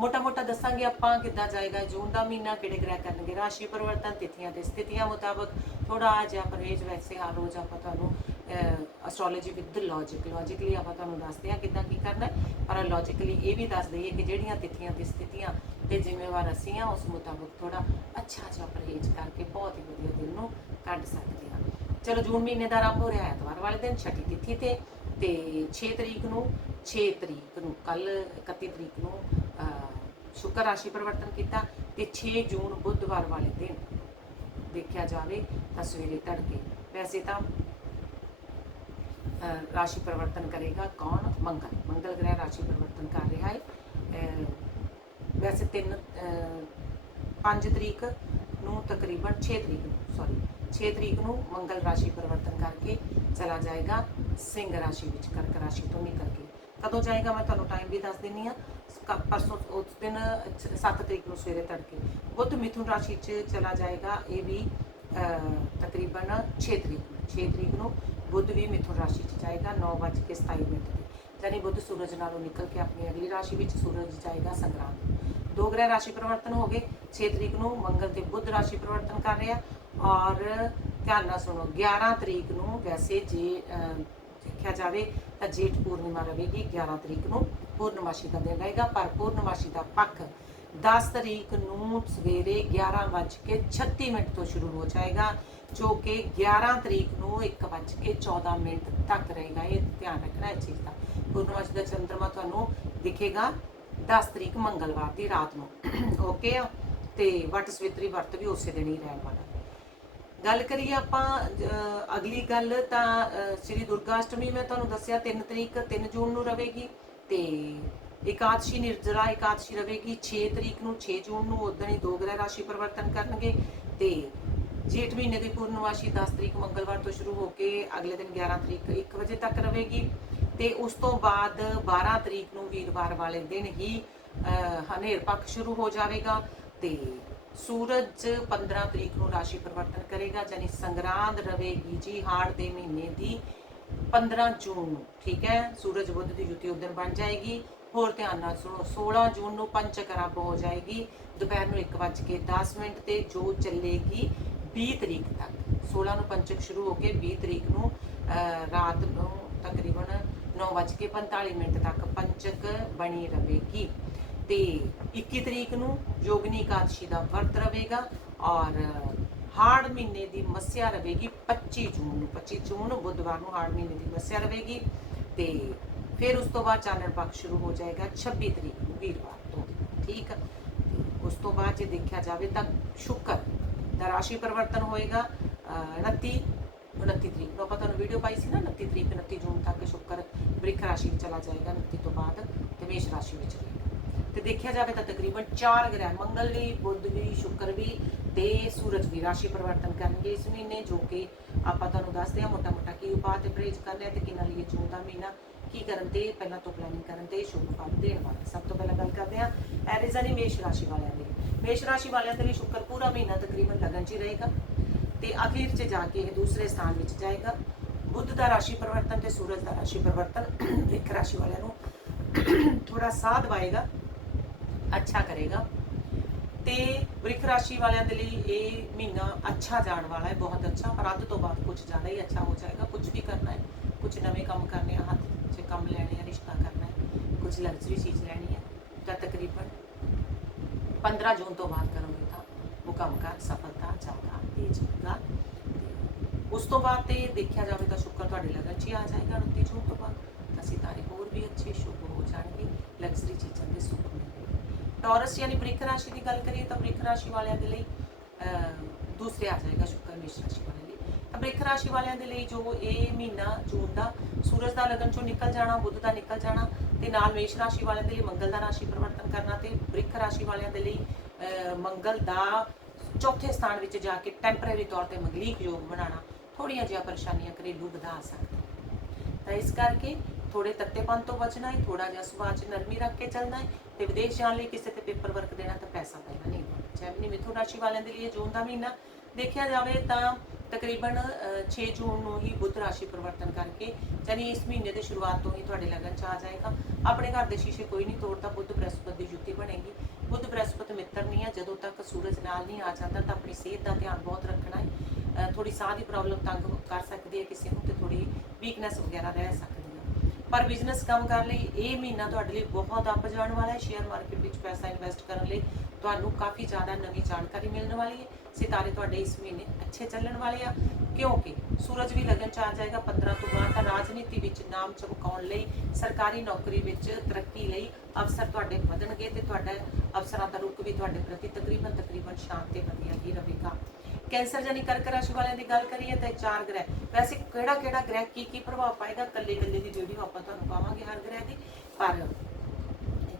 ਮੋਟਾ ਮੋਟਾ ਦੱਸਾਂਗੇ ਆਪਾਂ ਕਿੱਦਾਂ ਜਾਏਗਾ, ਜੂਨ ਦਾ ਮਹੀਨਾ ਕਿਹੜੇ ਗ੍ਰਹਿ ਕਰਨਗੇ, ਰਾਸ਼ੀ ਪਰਿਵਰਤਨ ਤਿਥੀਆਂ ਤੇ ਸਥਿਤੀਆਂ ਮੁਤਾਬਕ ਥੋੜਾ ਜਿਹਾ ਪਰਹੇਜ਼ ਵੈਸੇ ਹਰ ਰੋਜ਼ ਆਪਾਂ ਤੁਹਾਨੂੰ ਐਸਟ੍ਰੋਲੋਜੀ ਵਿਦ ਲੌਜੀਕ ਲੌਜੀਕਲੀ ਆਪਾਂ ਤੁਹਾਨੂੰ ਦੱਸਦੇ ਹਾਂ ਕਿੱਦਾਂ ਕੀ ਕਰਨਾ ਪਰ ਲੌਜੀਕਲੀ ਇਹ ਵੀ ਦੱਸ ਦਈਏ ਕਿ ਜਿਹੜੀਆਂ ਤਿਥੀਆਂ ਤੇ ਸਥਿਤੀਆਂ ਤੇ ਜ਼ਿੰਮੇਵਾਰ ਅਸੀਂ ਆ ਉਸ ਮੁਤਾਬਕ ਥੋੜਾ ਅੱਛਾ ਜਿਹਾ ਪਰਹੇਜ਼ ਕਰਕੇ ਬਹੁਤ ਹੀ ਵਧੀਆ ਦਿਨ ਨੂੰ ਕੱਢ ਸਕਦੇ ਹਾਂ। ਚਲੋ, ਜੂਨ ਮਹੀਨੇ ਦਾ ਆਰੰਭ ਹੋ ਰਿਹਾ ਹੈ, ਐਤਵਾਰ ਵਾਲੇ ਦਿਨ, ਛਠੀ ਤਿਥੀ ਤੇ ਤੇ 6 ਤਰੀਕ ਨੂੰ 6 ਤਰੀਕ ਨੂੰ ਕੱਲ 31 ਤਰੀਕ ਨੂੰ ਸ਼ੁਕਰ ਰਾਸ਼ੀ ਪਰਿਵਰਤਨ ਕੀਤਾ ਤੇ 6 ਜੂਨ ਬੁੱਧਵਾਰ ਵਾਲੇ ਦਿਨ ਦੇਖਿਆ ਜਾਵੇ ਤਾਂ ਸਵੇਰੇ ਤੜਕੇ। ਵੈਸੇ ਤਾਂ ਰਾਸ਼ੀ ਪਰਿਵਰਤਨ ਕਰੇਗਾ ਕੌਣ? ਮੰਗਲ। ਮੰਗਲ ਗ੍ਰਹਿ ਰਾਸ਼ੀ ਪਰਿਵਰਤਨ ਕਰ ਰਿਹਾ ਹੈ। ਅਹ, ਵੈਸੇ 3 5 ਤਰੀਕ ਨੂੰ ਤਕਰੀਬਨ 6 ਤਰੀਕ ਨੂੰ ਸੌਰੀ 6 ਤਰੀਕ ਨੂੰ ਮੰਗਲ ਰਾਸ਼ੀ ਪਰਿਵਰਤਨ ਕਰਕੇ ਚਲਾ ਜਾਏਗਾ। ਸਿੰਘ ਰਾਸ਼ੀ ਵਿੱਚ ਕਰਕ ਰਾਸ਼ੀ ਤੋਂ ਨਿਕਲ ਕੇ। ਕਦੋਂ ਜਾਏਗਾ ਮੈਂ ਤੁਹਾਨੂੰ ਟਾਈਮ ਵੀ ਦੱਸ ਦਿੰਨੀ ਆ ਪਰਸੋਂ ਉਸ ਦਿਨ 7 ਤਰੀਕ ਨੂੰ ਸਵੇਰੇ ਤੜਕੇ ਬੁੱਧ ਮਿਥੁਨ ਰਾਸ਼ੀ 'ਚ ਚਲਾ ਜਾਏਗਾ ਇਹ ਵੀ ਤਕਰੀਬਨ 6 ਤਰੀਕ ਨੂੰ 6 ਤਰੀਕ ਨੂੰ ਬੁੱਧ ਵੀ ਮਿਥੁਨ ਰਾਸ਼ੀ 'ਚ ਜਾਏਗਾ 9:27 ਮਿੰਟ ਤੇ। ਯਾਨੀ ਬੁੱਧ ਸੂਰਜ ਨਾਲੋਂ ਨਿਕਲ ਕੇ ਆਪਣੀ ਅਗਲੀ ਰਾਸ਼ੀ ਵਿੱਚ ਸੂਰਜ ਜਾਏਗਾ ਸੰਗਰਾਂਦ ਦੋ ਗ੍ਰਹਿ ਰਾਸ਼ੀ ਪਰਿਵਰਤਨ ਹੋ ਗਏ 6 ਤਰੀਕ ਨੂੰ ਮੰਗਲ ਤੇ ਬੁੱਧ ਰਾਸ਼ੀ ਪਰਿਵਰਤਨ ਕਰ ਰਿਹਾ ਔਰ ਧਿਆਨ ਨਾਲ ਸੁਣੋ 11 ਤਰੀਕ ਨੂੰ ਵੈਸੇ ਜੇ ਅਹ, ਦੇਖਿਆ ਜਾਵੇ ਤਾਂ ਜੇਠ ਪੂਰਨਿਮਾ ਰਹੇਗੀ 11 ਤਰੀਕ ਨੂੰ। ਪੂਰਨਮਾਸ਼ੀ ਦਾ ਦਿਨ ਰਹੇਗਾ ਪਰ ਪੂਰਨਮਾਸ਼ੀ ਦਾ ਪੱਖ 10 ਤਰੀਕ ਨੂੰ ਸਵੇਰੇ 11:36 ਮਿੰਟ ਤੋਂ ਸ਼ੁਰੂ ਹੋ ਜਾਏਗਾ ਜੋ ਕਿ 11 ਤਰੀਕ ਨੂੰ 1:14 ਮਿੰਟ ਤੱਕ ਰਹੇਗਾ। ਇਹ ਧਿਆਨ ਰੱਖਣਾ ਹੈ ਚੀਜ਼ ਦਾ। ਪੂਰਨਮਾਸ਼ੀ ਦਾ ਚੰਦਰਮਾ ਤੁਹਾਨੂੰ ਦਿਖੇਗਾ 10 ਤਰੀਕ ਮੰਗਲਵਾਰ ਦੀ ਰਾਤ ਨੂੰ। ਓਕੇ ਆ? ਤੇ ਵਟ ਸਵਿਤਰੀ ਵਰਤ ਵੀ ਉਸੇ ਦਿਨ ਹੀ ਰਹਿਣ ਵਾਲਾ। ਗੱਲ ਕਰੀਏ ਆਪਾਂ ਅਗਲੀ ਗੱਲ ਤਾਂ ਅਹ, ਸ੍ਰੀ ਦੁਰਗਾ ਅਸ਼ਟਮੀ ਮੈਂ ਤੁਹਾਨੂੰ ਦੱਸਿਆ 3 ਤਰੀਕ 3 ਜੂਨ ਨੂੰ ਰਹੇਗੀ ਤੇ ਇਕਾਦਸ਼ੀ ਨਿਰਜਲਾ ਇਕਾਦਸ਼ੀ ਰਹੇਗੀ 6 ਤਰੀਕ ਨੂੰ 6 ਜੂਨ ਨੂੰ ਉਦੋਂ ਹੀ ਦੋ ਗ੍ਰਹਿ ਰਾਸ਼ੀ ਪਰਿਵਰਤਨ ਕਰਨਗੇ ਤੇ ਜੇਠ ਮਹੀਨੇ ਦੀ ਪੂਰਨਮਾਸ਼ੀ 10 ਤਰੀਕ ਮੰਗਲਵਾਰ ਤੋਂ ਸ਼ੁਰੂ ਹੋ ਕੇ ਅਗਲੇ ਦਿਨ 11 ਤਰੀਕ 1 ਵਜੇ ਤੱਕ ਰਹੇਗੀ ਤੇ ਉਸ ਤੋਂ ਬਾਅਦ 12 ਤਰੀਕ ਨੂੰ ਵੀਰਵਾਰ ਵਾਲੇ ਦਿਨ ਹੀ ਹਨੇਰ ਪੱਖ ਸ਼ੁਰੂ ਹੋ ਜਾਵੇਗਾ ਤੇ ਸੂਰਜ 15 ਤਰੀਕ ਨੂੰ ਰਾਸ਼ੀ ਪਰਿਵਰਤਨ ਕਰੇਗਾ ਯਾਨੀ ਸੰਗਰਾਂਦ ਰਵੇਗੀ ਜੀ ਹਾੜ ਦੇ ਮਹੀਨੇ ਦੀ। 15 ਜੂਨ ਨੂੰ ਠੀਕ ਹੈ? ਸੂਰਜ ਬੁੱਧ ਦੀ ਯੁਤੀ ਉਦੋਂ ਬਣ ਜਾਏਗੀ। ਹੋਰ ਧਿਆਨ ਨਾਲ ਸੁਣੋ 16 ਜੂਨ ਨੂੰ ਪੰਚਕ ਆਰੰਭ ਹੋ ਜਾਏਗੀ। ਦੁਪਹਿਰ ਨੂੰ 1:10 ਮਿੰਟ ਤੇ ਜੋ ਚੱਲੇਗੀ 20 ਤਰੀਕ ਤੱਕ। 16 ਨੂੰ ਪੰਚਕ ਸ਼ੁਰੂ ਹੋ ਕੇ 20 ਤਰੀਕ ਨੂੰ ਅਹ, ਰਾਤ ਨੂੰ ਤਕਰੀਬਨ 9:45 ਮਿੰਟ ਤੱਕ ਪੰਚਕ ਬਣੀ ਰਹੇਗੀ। ਤੇ 21 ਤਰੀਕ ਨੂੰ ਯੋਗਨੀ ਇਕਾਦਸ਼ੀ ਦਾ ਵਰਤ ਰਹੇਗਾ ਔਰ ਹਾੜ ਮਹੀਨੇ ਦੀ ਮੱਸਿਆ ਰਹੇਗੀ 25 ਜੂਨ ਨੂੰ। 25 ਜੂਨ ਨੂੰ ਬੁੱਧਵਾਰ ਨੂੰ ਹਾੜ ਮਹੀਨੇ ਦੀ ਮੱਸਿਆ ਰਹੇਗੀ ਤੇ ਫਿਰ ਉਸ ਤੋਂ ਬਾਅਦ ਚਾਨਣ ਪੱਖ ਸ਼ੁਰੂ ਹੋ ਜਾਏਗਾ 26 ਤਰੀਕ ਨੂੰ ਵੀਰਵਾਰ ਤੋਂ। ਠੀਕ ਆ? ਤੇ ਉਸ ਤੋਂ ਬਾਅਦ ਜੇ ਦੇਖਿਆ ਜਾਵੇ ਤਾਂ ਸ਼ੁਕਰ ਦਾ ਰਾਸ਼ੀ ਪਰਿਵਰਤਨ ਹੋਏਗਾ ਅਹ, 29 29 ਤਰੀਕ ਨੂੰ ਆਪਾਂ ਤੁਹਾਨੂੰ ਵੀਡੀਓ ਪਾਈ ਸੀ ਨਾ 29 ਤਰੀਕ 29 ਜੂਨ ਤੱਕ ਸ਼ੁਕਰ ਬ੍ਰਿਖ ਰਾਸ਼ੀ ਵਿੱਚ ਚਲਾ ਜਾਏਗਾ 29 ਤੋਂ ਬਾਅਦ ਤੇ ਮੇਸ਼ ਰਾਸ਼ੀ ਵਿੱਚ ਰਹੇਗਾ ਤੇ ਦੇਖਿਆ ਜਾਵੇ ਤਾਂ ਤਕਰੀਬਨ 4 ਗ੍ਰਹਿ, ਮੰਗਲ ਵੀ, ਬੁੱਧ ਵੀ, ਸ਼ੁੱਕਰ ਵੀ ਤੇ ਸੂਰਜ ਵੀ ਰਾਸ਼ੀ ਪਰਿਵਰਤਨ ਕਰਨਗੇ ਇਸ ਮਹੀਨੇ, ਜੋ ਕਿ ਆਪਾਂ ਤੁਹਾਨੂੰ ਦੱਸਦੇ ਹਾਂ ਮੋਟਾ ਮੋਟਾ ਕੀ ਉਪਾਅ ਤੇ ਪਰਹੇਜ਼ ਕਰ ਲਿਆ ਤੇ ਕਿਨਾਂ ਲਈ ਜੂਨ ਦਾ ਮਹੀਨਾ, ਕੀ ਕਰਨ ਤੇ, ਪਹਿਲਾਂ ਤੋਂ ਪਲੈਨਿੰਗ ਕਰਨ ਤੇ, ਸ਼ੁਭ ਫਲ ਦੇਣ ਵਾਲੇ। ਸਭ ਤੋਂ ਪਹਿਲਾਂ ਗੱਲ ਕਰਦੇ ਹਾਂ ਐਰੀਜ਼ਨੀ ਮੇਸ਼ ਰਾਸ਼ੀ ਵਾਲਿਆਂ ਦੀ। ਮੇਸ਼ ਰਾਸ਼ੀ ਵਾਲਿਆਂ ਦੇ ਲਈ ਸ਼ੁੱਕਰ ਪੂਰਾ ਮਹੀਨਾ ਤਕਰੀਬਨ ਲਗਨ 'ਚ ਹੀ ਰਹੇਗਾ ਤੇ ਅਖੀਰ 'ਚ ਜਾ ਕੇ ਇਹ ਦੂਸਰੇ ਸਥਾਨ ਵਿੱਚ ਜਾਏਗਾ। ਬੁੱਧ ਦਾ ਰਾਸ਼ੀ ਪਰਿਵਰਤਨ ਤੇ ਸੂਰਜ ਦਾ ਰਾਸ਼ੀ ਪਰਿਵਰਤਨ, ਇੱਕ ਰਾਸ਼ੀ ਵਾਲਿਆਂ ਨੂੰ ਥੋੜਾ ਸਾਥ ਦਵਾਏਗਾ ਅੱਛਾ ਕਰੇਗਾ ਤੇ ਵ੍ਰਿਖ ਰਾਸ਼ੀ ਵਾਲਿਆਂ ਦੇ ਲਈ ਇਹ ਮਹੀਨਾ ਅੱਛਾ ਜਾਣ ਵਾਲਾ ਹੈ ਬਹੁਤ ਅੱਛਾ ਪਰ ਅੱਧ ਤੋਂ ਬਾਅਦ ਕੁਝ ਜ਼ਿਆਦਾ ਹੀ ਅੱਛਾ ਹੋ ਜਾਏਗਾ ਕੁਝ ਵੀ ਕਰਨਾ ਹੈ ਕੁਝ ਨਵੇਂ ਕੰਮ ਕਰਨੇ ਆ ਹੱਥ 'ਚ ਕੰਮ ਲੈਣੇ ਆ ਰਿਸ਼ਤਾ ਕਰਨਾ ਹੈ ਕੁਝ ਲਗਜ਼ਰੀ ਚੀਜ਼ ਲੈਣੀ ਹੈ ਤਾਂ ਤਕਰੀਬਨ 15 ਜੂਨ ਤੋਂ ਬਾਅਦ ਕਰੋਗੇ ਤਾਂ ਉਹ ਕੰਮ ਕਰ ਸਫਲਤਾ ਜ਼ਿਆਦਾ ਦੇ ਜਾਏਗਾ ਤੇ ਉਸ ਤੋਂ ਬਾਅਦ ਤੇ ਦੇਖਿਆ ਜਾਵੇ ਤਾਂ ਸ਼ੁਕਰ ਤੁਹਾਡੇ ਲਗਨ 'ਚ ਹੀ ਆ ਜਾਏਗਾ 29 ਜੂਨ ਤੋਂ ਬਾਅਦ ਤਾਂ ਸਿਤਾਰੇ ਹੋਰ ਵੀ ਅੱਛੇ ਸ਼ੁਭ ਹੋ ਜਾਣਗੇ ਲਗਜ਼ਰੀ ਚੀਜ਼ਾਂ ਦੇ ਸੁੱਖ ਮਿਲਣਗੇ ਟੌਰਸ ਯਾਨੀ ਬ੍ਰਿਖ ਰਾਸ਼ੀ ਦੀ ਗੱਲ ਕਰੀਏ ਤਾਂ ਬ੍ਰਿਖ ਰਾਸ਼ੀ ਵਾਲਿਆਂ ਦੇ ਲਈ ਦੂਸਰੇ ਆ ਜਾਏਗਾ ਸ਼ੁਕਰ ਮੇਸ਼ ਰਾਸ਼ੀ ਵਾਲਿਆਂ ਲਈ। ਤਾਂ ਬ੍ਰਿਖ ਰਾਸ਼ੀ ਵਾਲਿਆਂ ਦੇ ਲਈ ਜੋ ਇਹ ਮਹੀਨਾ ਜੂਨ ਦਾ, ਸੂਰਜ ਦਾ ਲਗਨ ਚੋਂ ਨਿਕਲ ਜਾਣਾ, ਬੁੱਧ ਦਾ ਨਿਕਲ ਜਾਣਾ ਤੇ ਨਾਲ ਮੇਸ਼ ਰਾਸ਼ੀ ਵਾਲਿਆਂ ਦੇ ਲਈ ਮੰਗਲ ਦਾ ਰਾਸ਼ੀ ਪਰਿਵਰਤਨ ਕਰਨਾ ਤੇ ਬ੍ਰਿਖ ਰਾਸ਼ੀ ਵਾਲਿਆਂ ਦੇ ਲਈ ਮੰਗਲ ਦਾ ਚੌਥੇ ਸਥਾਨ ਵਿੱਚ ਜਾ ਕੇ ਟੈਂਪਰੇਰੀ ਤੌਰ ਤੇ ਮੰਗਲੀਕ ਯੋਗ ਬਣਾਉਣਾ ਥੋੜੀਆਂ ਜਿਹੀਆਂ ਪਰੇਸ਼ਾਨੀਆਂ ਘਰੇਲੂ ਵਧਾ ਸਕਦਾ ਤਾਂ ਇਸ ਕਰਕੇ ਥੋੜੇ ਤੱਤੇਪਨ ਤੋਂ ਬਚਣਾ ਹੈ ਥੋੜਾ ਜਿਹਾ ਸੁਭਾਅ 'ਚ ਨਰਮੀ ਰੱਖ ਕੇ ਚੱਲਣਾ ਹੈ ਤੇ ਵਿਦੇਸ਼ ਜਾਣ ਲਈ ਕਿਸੇ ਤੇ ਪੇਪਰ ਵਰਕ ਦੇਣਾ ਤਾਂ ਪੈਸਾ ਪਹਿਲਾਂ ਨਹੀਂ। ਹੋਣਾ ਜੈਮਨੀ ਮਿਥੁਨ ਰਾਸ਼ੀ ਵਾਲਿਆਂ ਦੇ ਲਈ ਜੂਨ ਦਾ ਮਹੀਨਾ। ਦੇਖਿਆ ਜਾਵੇ ਤਾਂ ਤਕਰੀਬਨ ਅਹ, 6 ਜੂਨ ਨੂੰ ਹੀ ਬੁੱਧ ਰਾਸ਼ੀ ਪਰਿਵਰਤਨ ਕਰਕੇ ਯਾਨੀ ਇਸ ਮਹੀਨੇ ਦੇ ਸ਼ੁਰੂਆਤ ਤੋਂ ਹੀ ਤੁਹਾਡੇ ਲਗਨ ਚ ਆ ਜਾਏਗਾ। ਆਪਣੇ ਘਰ ਦੇ ਸ਼ੀਸ਼ੇ ਕੋਈ ਨਹੀਂ ਤੋੜਦਾ ਬੁੱਧ ਬ੍ਰਹਸਪਤੀ ਦੀ ਜੁੱਤੀ ਬਣੇਗੀ। ਬੁੱਧ ਬ੍ਰਹਸਪਤੀ ਮਿੱਤਰ ਨਹੀਂ ਹੈ ਜਦੋਂ ਤੱਕ ਸੂਰਜ ਨਾਲ ਨਹੀਂ ਆ ਜਾਂਦਾ ਤਾਂ ਆਪਣੀ ਸਿਹਤ ਦਾ ਧਿਆਨ ਬਹੁਤ ਰੱਖਣਾ ਹੈ। ਅਹ, ਥੋੜੀ ਸਾਹ ਦੀ ਪ੍ਰੋਬਲਮ ਤੰਗ ਕਰ ਸਕਦੀ ਹੈ ਕਿਸੇ ਨੂੰ ਤੇ ਥੋੜੀ ਵੀਕਨੈਸ ਵਗੈਰਾ ਰਹਿ ਸਕਦੀ ਪਰ ਬਿਜ਼ਨਸ ਕੰਮ ਕਰਨ ਲਈ ਇਹ ਮਹੀਨਾ ਤੁਹਾਡੇ ਲਈ ਬਹੁਤ ਅੱਪ ਜਾਣ ਵਾਲਾ ਹੈ। ਸ਼ੇਅਰ ਮਾਰਕੀਟ ਵਿੱਚ ਪੈਸਾ ਇਨਵੈਸਟ ਕਰਨ ਲਈ ਤੁਹਾਨੂੰ ਕਾਫੀ ਜ਼ਿਆਦਾ ਨਵੀਂ ਜਾਣਕਾਰੀ ਮਿਲਣ ਵਾਲੀ ਹੈ। ਸਿਤਾਰੇ ਤੁਹਾਡੇ ਇਸ ਮਹੀਨੇ ਅੱਛੇ ਚੱਲਣ ਵਾਲੇ ਆ। ਕਿਉਂਕਿ ਸੂਰਜ ਵੀ ਲਗਨ ਚ ਆ ਜਾਏਗਾ 15 ਤੋਂ ਬਾਅਦ ਤਾਂ ਰਾਜਨੀਤੀ ਵਿੱਚ ਨਾਮ ਚਮਕਾਉਣ ਲਈ, ਸਰਕਾਰੀ ਨੌਕਰੀ ਵਿੱਚ ਤਰੱਕੀ ਲਈ ਅਫਸਰ ਤੁਹਾਡੇ ਵਧਣਗੇ ਤੇ ਤੁਹਾਡਾ ਅਫਸਰਾਂ ਦਾ ਰੁਖ ਵੀ ਤੁਹਾਡੇ ਪ੍ਰਤੀ ਤਕਰੀਬਨ ਤਕਰੀਬਨ ਸ਼ਾਂਤ ਤੇ ਵਧੀਆ ਹੀ ਰਹੇਗਾ। ਕੈਂਸਰ ਜਾਨੀ ਕਰਕ ਰਾਸ਼ੀ ਵਾਲਿਆਂ ਦੀ ਗੱਲ ਕਰੀਏ ਤਾਂ ਚਾਰ ਗ੍ਰਹਿ। ਵੈਸੇ ਕਿਹੜਾ ਕਿਹੜਾ ਗ੍ਰਹਿ, ਕੀ ਕੀ ਪ੍ਰਭਾਵ ਪਾਏਗਾ ਕੱਲੇ ਕੱਲੇ ਦੀ ਵੀਡੀਓ ਆਪਾਂ ਤੁਹਾਨੂੰ ਪਾਵਾਂਗੇ ਹਰ ਗ੍ਰਹਿ ਦੀ। ਪਰ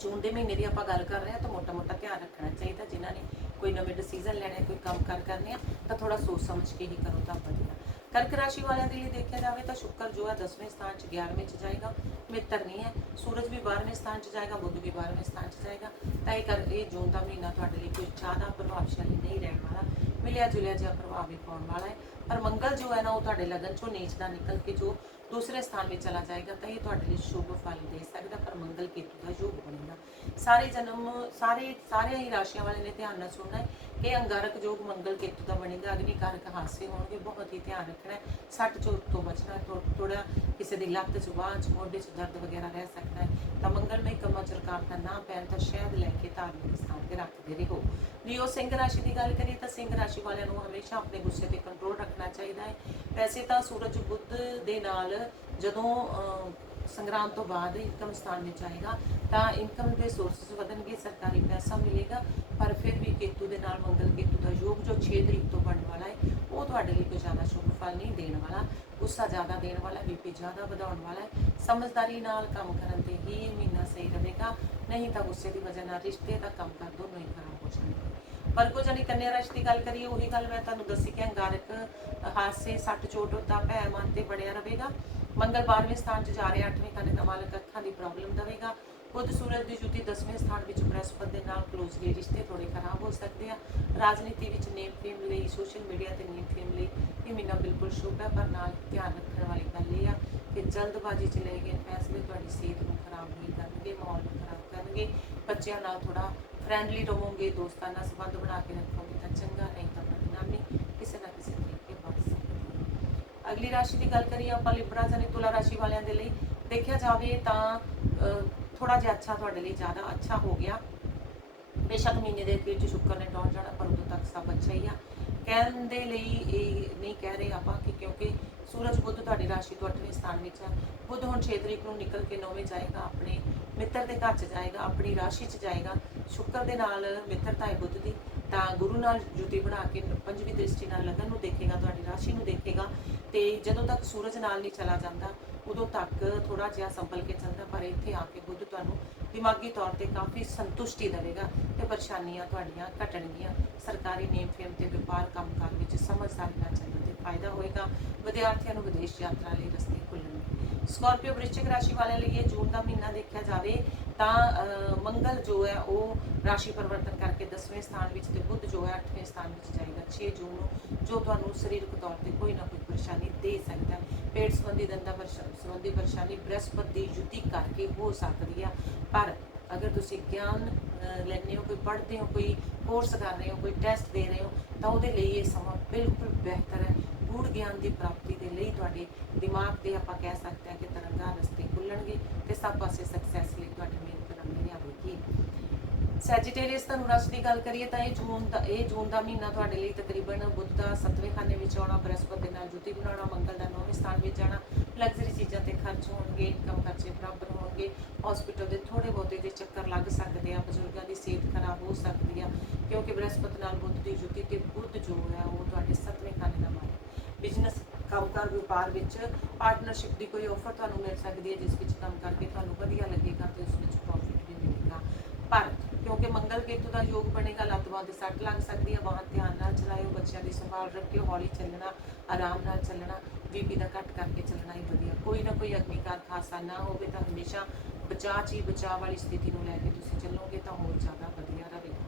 ਜੂਨ ਦੇ ਮਹੀਨੇ ਦੀ ਆਪਾਂ ਗੱਲ ਕਰ ਰਹੇ ਹਾਂ ਤਾਂ ਮੋਟਾ ਮੋਟਾ ਧਿਆਨ ਰੱਖਣਾ ਚਾਹੀਦਾ ਜਿਨ੍ਹਾਂ ਨੇ ਕੋਈ ਨਵੇਂ ਡਿਸੀਜਨ ਲੈਣੇ, ਕੋਈ ਕੰਮ ਕਾਰ ਕਰਨੇ ਆ, ਤਾਂ ਥੋੜਾ ਸੋਚ ਸਮਝ ਕੇ ਹੀ ਕਰੋ ਤਾਂ ਵਧੀਆ। ਕਰਕ ਰਾਸ਼ੀ ਵਾਲਿਆਂ ਦੇ ਲਈ ਦੇਖਿਆ ਜਾਵੇ ਤਾਂ ਸ਼ੁੱਕਰ ਜੋ ਹੈ 10ਵੇਂ ਸਥਾਨ 'ਚ 11ਵੇਂ 'ਚ ਜਾਏਗਾ, ਮਿੱਤਰ ਨਹੀਂ ਹੈ। ਸੂਰਜ ਵੀ 12ਵੇਂ ਸਥਾਨ 'ਚ ਜਾਏਗਾ, ਬੁੱਧ ਵੀ 12ਵੇਂ ਸਥਾਨ 'ਚ ਜਾਏਗਾ। ਤਾਂ ਇਹ ਕਰ, ਇਹ ਜੂਨ ਦਾ ਮਹੀਨਾ ਤੁਹਾਡੇ ਲਈ ਕੋਈ ਜ਼ਿਆਦਾ ਪ੍ਰਭਾਵਸ਼ਾਲੀ ਨਹੀਂ ਰਹਿਣ ਵਾਲਾ। ਮਿਲਿਆ ਜੁਲਿਆ ਜਿਹਾ ਪ੍ਰਭਾਵ ਵੀ ਪਾਉਣ ਵਾਲਾ ਹੈ। ਪਰ ਮੰਗਲ ਜੋ ਹੈ ਨਾ, ਉਹ ਤੁਹਾਡੇ ਲਗਨ ਚੋਂ ਨੀਚ ਦਾ ਨਿਕਲ ਕੇ ਜੋ ਦੂਸਰੇ ਸਥਾਨ ਵਿੱਚ ਚਲਾ ਜਾਏਗਾ, ਤਾਂ ਇਹ ਤੁਹਾਡੇ ਲਈ ਸ਼ੁਭ ਫਲ ਦੇ ਸਕਦਾ, ਪਰ ਮੰਗਲ ਕੇਤੂ ਦਾ ਯੋਗ ਬਣੇਗਾ। ਸਾਰੇ ਜਨਮ, ਸਾਰੇ, ਸਾਰੀਆਂ ਹੀ ਰਾਸ਼ੀਆਂ ਵਾਲੇ ਨੇ ਧਿਆਨ ਨਾਲ ਸੁਣਨਾ ਹੈ ਕਿ ਅੰਗਾਰਕ ਯੋਗ ਮੰਗਲ ਕੇਤੂ ਦਾ ਬਣੇਗਾ। ਅਗਨੀ ਕਾਰਕ ਹਾਸੇ ਹੋਣਗੇ ਬਹੁਤ ਹੀ ਧਿਆਨ ਰੱਖਣਾ ਹੈ। ਸੱਟ ਚੋਟ ਤੋਂ ਬਚਣਾ ਥੋੜਾ ਕਿਸੇ ਦੀ ਲੱਤ 'ਚ ਬਾਂਹ 'ਚ, ਮੋਢੇ 'ਚ ਦਰਦ ਵਗੈਰਾ ਰਹਿ ਸਕਦਾ ਹੈ। ਤਾਂ ਮੰਗਲਮਈ ਕੰਮਾਂ 'ਚ ਰੁਕਾਵਟ ਨਾ ਪੈਣ, ਤਾਂ ਸ਼ਾਇਦ ਲੈ ਕੇ ਧਾਰਮਿਕ ਸਥਾਨ ਰੱਖਦੇ ਰਹੋ। ਲਿਓ ਸਿੰਘ ਰਾਸ਼ੀ ਦੀ ਗੱਲ ਕਰੀਏ ਤਾਂ ਸਿੰਘ ਰਾਸ਼ੀ ਵਾਲਿਆਂ ਨੂੰ ਹਮੇਸ਼ਾ ਆਪਣੇ ਗੁੱਸੇ ਤੇ ਕੰਟਰੋਲ ਰੱਖਣਾ ਚਾਹੀਦਾ ਹੈ। ਵੈਸੇ ਤਾਂ ਸੂਰਜ ਬੁੱਧ ਦੇ ਨਾਲ ਜਦੋਂ ਸੰਗਰਾਮ ਤੋਂ ਬਾਅਦ ਇਨਕਮ ਸਥਾਨ ਵਿੱਚ ਆਏਗਾ, ਤਾਂ ਇਨਕਮ ਦੇ ਸੋਰਸਸ ਵਧਣਗੇ, ਸਰਕਾਰੀ ਪੈਸਾ ਮਿਲੇਗਾ, ਪਰ ਫਿਰ ਵੀ ਕੇਤੂ ਦੇ ਨਾਲ ਮੰਗਲ ਕੇਤੂ ਦਾ ਯੋਗ ਜੋ 6 ਤਰੀਕ ਤੋਂ ਬਣਨ ਵਾਲਾ ਹੈ, ਉਹ ਤੁਹਾਡੇ ਲਈ ਕੋਈ ਜ਼ਿਆਦਾ ਸ਼ੁਭ ਫਲ ਨਹੀਂ ਦੇਣ ਵਾਲਾ। ਗੁੱਸਾ ਜ਼ਿਆਦਾ ਦੇਣ ਵਾਲਾ ਬੀਪੀ ਜ਼ਿਆਦਾ ਵਧਾਉਣ ਵਾਲਾ ਹੈ, ਸਮਝਦਾਰੀ ਨਾਲ ਕੰਮ ਕਰਨ ਤੇ ਹੀ ਇਹ ਮਹੀਨਾ ਸਹੀ ਰਹੇਗਾ। ਨਹੀਂ ਤਾਂ ਗੁੱਸੇ ਦੀ ਵਜ੍ਹਾ ਨਾਲ ਰਿਸ਼ਤੇ ਦਾ ਕੰਮ ਕਰ ਦੋਨੋਂ ਹੀ ਖਰਾਬ ਹੋ ਜਾਣਗੇ। ਪਰ ਕੋ ਜਾਨੀ ਕੰਨਿਆ ਰਾਸ਼ੀ ਦੀ ਗੱਲ ਕਰੀਏ, ਉਹੀ ਗੱਲ ਮੈਂ ਤੁਹਾਨੂੰ ਦੱਸੀ ਕਿ ਅੰਗਾਰਕ ਹਾਸੇ ਸੱਟ ਚੋਟ ਦਾ ਭੈ ਮਨ ਤੇ ਬਣਿਆ ਰਹੇਗਾ। ਮੰਗਲ 12ਵੇਂ ਸਥਾਨ 'ਚ ਜਾ ਰਿਹਾ 8ਵੇਂ ਖਾਨੇ ਦਾ ਮਾਲਕ ਅੱਖਾਂ ਦੀ ਪ੍ਰੋਬਲਮ ਦੇਵੇਗਾ। ਬੁੱਧ ਸੂਰਜ ਦੀ ਜੁਤੀ 10ਵੇਂ ਸਥਾਨ ਵਿੱਚ ਬ੍ਰਹਸਪਤੀ ਦੇ ਨਾਲ ਕਲੋਜ਼ਲੀ ਰਿਸ਼ਤੇ ਥੋੜੇ ਖਰਾਬ ਹੋ ਸਕਦੇ ਆ। ਰਾਜਨੀਤੀ ਵਿੱਚ ਨੇਮ ਫੇਮ ਲਈ ਸੋਸ਼ਲ ਮੀਡੀਆ ਤੇ ਨੇਮ ਫੇਮ ਲਈ ਇਹ ਮਹੀਨਾ ਬਿਲਕੁਲ ਸ਼ੁਭ ਹੈ, ਪਰ ਨਾਲ ਧਿਆਨ ਰੱਖਣ ਵਾਲੀ ਗੱਲ ਇਹ ਆ ਕਿ ਜਲਦਬਾਜ਼ੀ ਚ ਲਏ ਗਏ ਫੈਸਲੇ ਤੁਹਾਡੀ ਸਿਹਤ ਨੂੰ ਖਰਾਬ ਨਹੀਂ ਕਰਨਗੇ, ਮਾਹੌਲ ਨੂੰ ਖਰਾਬ ਕਰਨਗੇ। ਬੱਚਿਆਂ ਨਾਲ ਥੋੜਾ ਫਰੈਂਡਲੀ ਰਹੋਗੇ, ਦੋਸਤਾਂ ਨਾਲ ਸੰਬੰਧ ਬਣਾ ਕੇ ਰੱਖੋਗੇ ਤਾਂ ਚੰਗਾ, ਨਹੀਂ ਤਾਂ ਬਦਨਾਮੀ, ਕਿਸੇ ਨਾ ਕਿਸੇ ਤਰੀਕੇ ਵੱਧ ਸਕਦੀ। ਅਗਲੀ ਰਾਸ਼ੀ ਦੀ ਗੱਲ ਕਰੀਏ ਆਪਾਂ, ਲਿਬਰਾ ਜਾਨੀ ਤੁਲਾ ਰਾਸ਼ੀ ਵਾਲਿਆਂ ਦੇ ਲਈ। ਦੇਖਿਆ ਜਾਵੇ ਤਾਂ ਥੋੜਾ ਜਿਹਾ ਅੱਛਾ ਤੁਹਾਡੇ ਲਈ ਜ਼ਿਆਦਾ ਅੱਛਾ ਹੋ ਗਿਆ। ਬੇਸ਼ੱਕ ਮਹੀਨੇ ਦੇ ਅਖੀਰ 'ਚ ਸ਼ੁੱਕਰ ਨੇ ਡਾਉਨ ਜਾਣਾ, ਪਰ ਉਦੋਂ ਤੱਕ ਸਭ ਅੱਛਾ ਹੀ ਆ। ਕਹਿਣ ਦੇ ਲਈ ਇਹ ਨਹੀਂ ਕਹਿ ਰਹੇ ਆਪਾਂ ਕਿ ਕਿਉਂਕਿ ਸੂਰਜ ਬੁੱਧ ਤੁਹਾਡੀ ਰਾਸ਼ੀ ਤੋਂ 8ਵੇਂ ਸਥਾਨ ਵਿੱਚ ਆ। ਬੁੱਧ ਹੁਣ 6 ਤਰੀਕ ਨੂੰ ਨਿਕਲ ਕੇ 9ਵੇਂ ਜਾਏਗਾ, ਆਪਣੇ ਮਿੱਤਰ ਦੇ ਘਰ 'ਚ ਜਾਏਗਾ, ਆਪਣੀ ਰਾਸ਼ੀ 'ਚ ਜਾਏਗਾ। ਸ਼ੁੱਕਰ ਦੇ ਨਾਲ ਮਿੱਤਰਤਾ ਹੈ ਬੁੱਧ ਦੀ, ਤਾਂ ਗੁਰੂ ਨਾਲ ਜੁਤੀ ਬਣਾ ਕੇ ਪੰਜਵੀਂ ਦ੍ਰਿਸ਼ਟੀ ਨਾਲ ਲਗਨ ਨੂੰ ਦੇਖੇਗਾ, ਤੁਹਾਡੀ ਰਾਸ਼ੀ ਨੂੰ ਦੇਖੇਗਾ। ਤੇ ਜਦੋਂ ਤੱਕ ਸੂਰਜ ਨਾਲ ਨਹੀਂ ਚਲਾ ਜਾਂਦਾ ਉਦੋਂ ਤੱਕ ਥੋੜਾ ਜਿਹਾ ਸੰਭਲ ਕੇ ਚੱਲਦਾ, ਪਰ ਇੱਥੇ ਆ ਕੇ ਬੁੱਧ ਤੁਹਾਨੂੰ ਦਿਮਾਗੀ ਤੌਰ ਤੇ ਕਾਫੀ ਸੰਤੁਸ਼ਟੀ ਦੇਵੇਗਾ ਤੇ ਪਰੇਸ਼ਾਨੀਆਂ ਤੁਹਾਡੀਆਂ ਘਟਣਗੀਆਂ। ਸਰਕਾਰੀ ਨੇਮ ਫੇਮ ਤੇ ਵਪਾਰ ਕੰਮਕਾਰ ਵਿੱਚ ਸਮਝਦਾਰੀ ਨਾਲ ਚੱਲਣ ਤੇ ਫਾਇਦਾ ਹੋਏਗਾ। ਵਿਦਿਆਰਥੀਆਂ ਨੂੰ ਵਿਦੇਸ਼ ਯਾਤਰਾ ਲਈ ਰਸਤੇ ਖੁੱਲਣਗੇ ਸਕੋਰਪੀਓ ਵ੍ਰਿਸ਼ਚਿਕ ਰਾਸ਼ੀ ਵਾਲਿਆਂ ਲਈ ਇਹ ਜੂਨ ਦਾ ਮਹੀਨਾ ਦੇਖਿਆ ਜਾਵੇ ਤਾਂ ਮੰਗਲ ਜੋ ਹੈ ਉਹ ਰਾਸ਼ੀ ਪਰਿਵਰਤਨ ਕਰਕੇ 10ਵੇਂ ਸਥਾਨ ਵਿੱਚ ਤੇ ਬੁੱਧ ਜੋ ਹੈ 8ਵੇਂ ਸਥਾਨ ਵਿੱਚ ਜਾਏਗਾ 6 ਜੂਨ ਨੂੰ ਜੋ ਤੁਹਾਨੂੰ ਸਰੀਰਕ ਤੌਰ ਤੇ ਕੋਈ ਨਾ ਕੋਈ ਪਰੇਸ਼ਾਨੀ ਦੇ ਸਕਦਾ ਹੈ। ਪੇਟ ਸੰਬੰਧੀ ਦੰਦਾਂ ਸੰਬੰਧੀ ਪਰੇਸ਼ਾਨੀ ਬ੍ਰਹਸਪਤੀ ਦੀ ਯੁਤੀ ਕਰਕੇ ਹੋ ਸਕਦੀ ਆ। ਪਰ ਅਗਰ ਤੁਸੀਂ ਗਿਆਨ ਅਹ, ਲੈਂਦੇ ਹੋ ਕੋਈ ਪੜ੍ਹਦੇ ਹੋ ਕੋਈ ਕੋਰਸ ਕਰ ਰਹੇ ਹੋ ਕੋਈ ਟੈਸਟ ਦੇ ਰਹੇ ਹੋ ਤਾਂ ਉਹਦੇ ਲਈ ਇਹ ਸਮਾਂ ਬਿਲਕੁਲ ਬਿਹਤਰ ਹੈ। ਗੂੜ ਗਿਆਨ ਦੀ ਪ੍ਰਾਪਤੀ ਦੇ ਲਈ ਤੁਹਾਡੇ ਦਿਮਾਗ ਤੇ ਆਪਾਂ ਕਹਿ ਸਕਦੇ ਹਾਂ ਕਿ ਤਰੰਗਾ ਰਸਤੇ ਖੁੱਲਣਗੇ ਤੇ ਸਭ ਪਾਸੇ ਸਕਸੈਸ ਲਈ ਤੁਹਾਡੀ ਮਿਹਨਤ ਰੰਗਣੀ ਆਵੇਗੀ ਸੈਜੀਟੇਰੀਅਸ ਤੁਹਾਨੂੰ ਰਾਸ਼ੀ ਦੀ ਗੱਲ ਕਰੀਏ ਤਾਂ ਇਹ ਜੂਨ ਦਾ ਇਹ ਜੂਨ ਦਾ ਮਹੀਨਾ ਤੁਹਾਡੇ ਲਈ ਤਕਰੀਬਨ ਬੁੱਧ ਦਾ 7ਵੇਂ ਖਾਨੇ ਵਿੱਚ ਆਉਣਾ, ਬ੍ਰਹਸਪਤੀ ਦੇ ਨਾਲ ਜੁਤੀ ਬਣਾਉਣਾ, ਮੰਗਲ ਦਾ ਨੌਵੇਂ ਸਥਾਨ ਵਿੱਚ ਜਾਣਾ ਲਗਜ਼ਰੀ ਚੀਜ਼ਾਂ ਤੇ ਖਰਚ ਹੋਣਗੇ ਇਨਕਮ ਖਰਚੇ ਬਰਾਬਰ ਹੋਣਗੇ ਹਸਪੀਟਲ ਦੇ ਥੋੜੇ ਬਹੁਤੇ ਦੇ ਚੱਕਰ ਲੱਗ ਸਕਦੇ ਆ, ਬਜ਼ੁਰਗਾਂ ਦੀ ਸਿਹਤ ਖਰਾਬ ਹੋ ਸਕਦੀ ਆ, ਕਿਉਂਕਿ ਬ੍ਰਹਸਪਤੀ ਨਾਲ ਬੁੱਧ ਦੀ ਜੁਤੀ ਤੇ ਬੁੱਧ ਜੋ ਹੈ ਉਹ ਤੁਹਾਡੇ 7ਵੇਂ ਖਾਨੇ ਦਾ ਬਿਜ਼ਨਸ ਕੰਮਕਾਰ ਵਪਾਰ ਵਿੱਚ ਪਾਰਟਨਰਸ਼ਿਪ ਦੀ ਕੋਈ ਆਫਰ ਤੁਹਾਨੂੰ ਮਿਲ ਸਕਦੀ ਹੈ, ਜਿਸ ਵਿੱਚ ਕੰਮ ਕਰਕੇ ਤੁਹਾਨੂੰ ਵਧੀਆ ਲੱਗੇਗਾ ਤੇ ਉਸ ਵਿੱਚ ਪ੍ਰੋਫਿਟ ਵੀ ਮਿਲੇਗਾ। ਪਰ ਕਿਉਂਕਿ ਮੰਗਲ ਕੇਤੂ ਦਾ ਯੋਗ ਬਣੇਗਾ, ਲੱਤ ਬਾਂਹ ਤੇ ਸੱਟ ਲੱਗ ਸਕਦੀ ਹੈ ਵਾਹਨ ਧਿਆਨ ਨਾਲ ਚਲਾਇਓ, ਬੱਚਿਆਂ ਦੀ ਸੰਭਾਲ ਰੱਖਿਓ, ਹੌਲੀ ਚੱਲਣਾ, ਆਰਾਮ ਨਾਲ ਚੱਲਣਾ, ਬੀਪੀ ਦਾ ਘੱਟ ਕਰਕੇ ਚੱਲਣਾ ਹੀ ਵਧੀਆ। ਕੋਈ ਨਾ ਕੋਈ ਅਗਨੀਕਾਰ ਖਾਸਾ ਨਾ ਹੋਵੇ ਤਾਂ ਹਮੇਸ਼ਾ ਬਚਾਅ ਚੀ ਬਚਾਅ ਵਾਲੀ ਸਥਿਤੀ ਨੂੰ ਲੈ ਕੇ ਤੁਸੀਂ ਚੱਲੋਗੇ ਤਾਂ ਹੋਰ ਜ਼ਿਆਦਾ ਵਧੀਆ ਰਹੇਗਾ।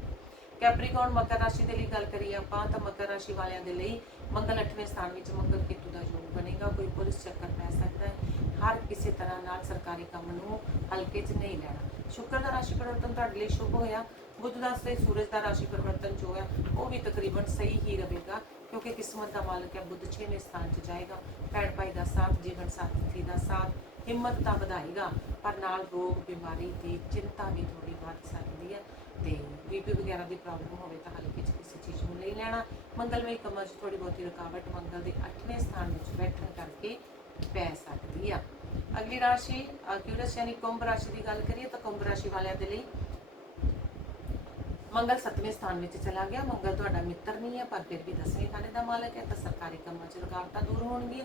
ਕੈਪਰੀਕੌਨ ਮਕਰ ਰਾਸ਼ੀ ਦੇ ਲਈ ਗੱਲ ਕਰੀਏ ਆਪਾਂ, ਤਾਂ ਮਕਰ ਰਾਸ਼ੀ ਵਾਲਿਆਂ ਦੇ ਲਈ ਮੰਗਲ 8ਵੇਂ ਸਥਾਨ ਵਿੱਚ ਮੰਗਲ ਕੇਤੂ ਦਾ ਯੋਗ ਬਣੇਗਾ। ਕੋਈ ਪੁਲਿਸ ਚੱਕਰ ਪੈ ਸਕਦਾ ਹੈ। ਹਰ ਕਿਸੇ ਤਰ੍ਹਾਂ ਨਾਲ ਸਰਕਾਰੀ ਕੰਮ ਨੂੰ ਹਲਕੇ 'ਚ ਨਹੀਂ ਲੈਣਾ। ਸ਼ੁਕਰ ਦਾ ਰਾਸ਼ੀ ਪਰਿਵਰਤਨ ਤੁਹਾਡੇ ਲਈ ਸ਼ੁਭ ਹੋਇਆ। ਬੁੱਧ ਦਾ ਤੇ ਸੂਰਜ ਦਾ ਰਾਸ਼ੀ ਪਰਿਵਰਤਨ ਜੋ ਹੈ, ਉਹ ਵੀ ਤਕਰੀਬਨ ਸਹੀ ਹੀ ਰਹੇਗਾ, ਕਿਉਂਕਿ ਕਿਸਮਤ ਦਾ ਮਾਲਕ ਹੈ, ਬੁੱਧ 6ਵੇਂ ਸਥਾਨ 'ਚ ਜਾਏਗਾ। ਭੈਣ ਭਾਈ ਦਾ ਸਾਥ, ਜੀਵਨ ਸਾਥੀ ਦਾ ਸਾਥ, ਹਿੰਮਤ ਤਾਂ ਵਧਾਏਗਾ, ਪਰ ਨਾਲ ਰੋਗ, ਬਿਮਾਰੀ ਦੀ ਚਿੰਤਾ ਵੀ ਥੋੜੀ ਵੱਧ ਸਕਦੀ ਹੈ। ਤੇ ਬੀਪੀ ਵਗੈਰਾ ਦੀ ਪ੍ਰੋਬਲਮ ਹੋਵੇ ਤਾਂ ਹਲਕੇ 'ਚ ਕਿਸੇ ਚੀਜ਼ ਨੂੰ ਨਹੀਂ ਲੈਣਾ। ਮੰਗਲਮਈ ਕੰਮਾਂ 'ਚ ਥੋੜੀ ਬਹੁਤੀ ਰੁਕਾਵਟ ਮੰਗਲ ਦੇ 8ਵੇਂ ਸਥਾਨ ਵਿੱਚ ਬੈਠਣ ਕਰਕੇ ਪੈ ਸਕਦੀ ਆ। ਅਗਲੀ ਰਾਸ਼ੀ ਅਕਿਊਰਸ ਯਾਨੀ ਕੁੰਭ ਰਾਸ਼ੀ ਦੀ ਗੱਲ ਕਰੀਏ ਤਾਂ ਕੁੰਭ ਰਾਸ਼ੀ ਵਾਲਿਆਂ ਦੇ ਲਈ ਮੰਗਲ 7ਵੇਂ ਸਥਾਨ ਵਿੱਚ ਚਲਾ ਗਿਆ। ਮੰਗਲ ਤੁਹਾਡਾ ਮਿੱਤਰ ਨਹੀਂ ਹੈ ਪਰ ਫਿਰ ਵੀ ਦਸਵੇਂ ਖਾਨੇ ਦਾ ਮਾਲਕ ਹੈ ਤਾਂ ਸਰਕਾਰੀ ਕੰਮਾਂ 'ਚ ਰੁਕਾਵਟਾਂ ਦੂਰ ਹੋਣਗੀਆਂ।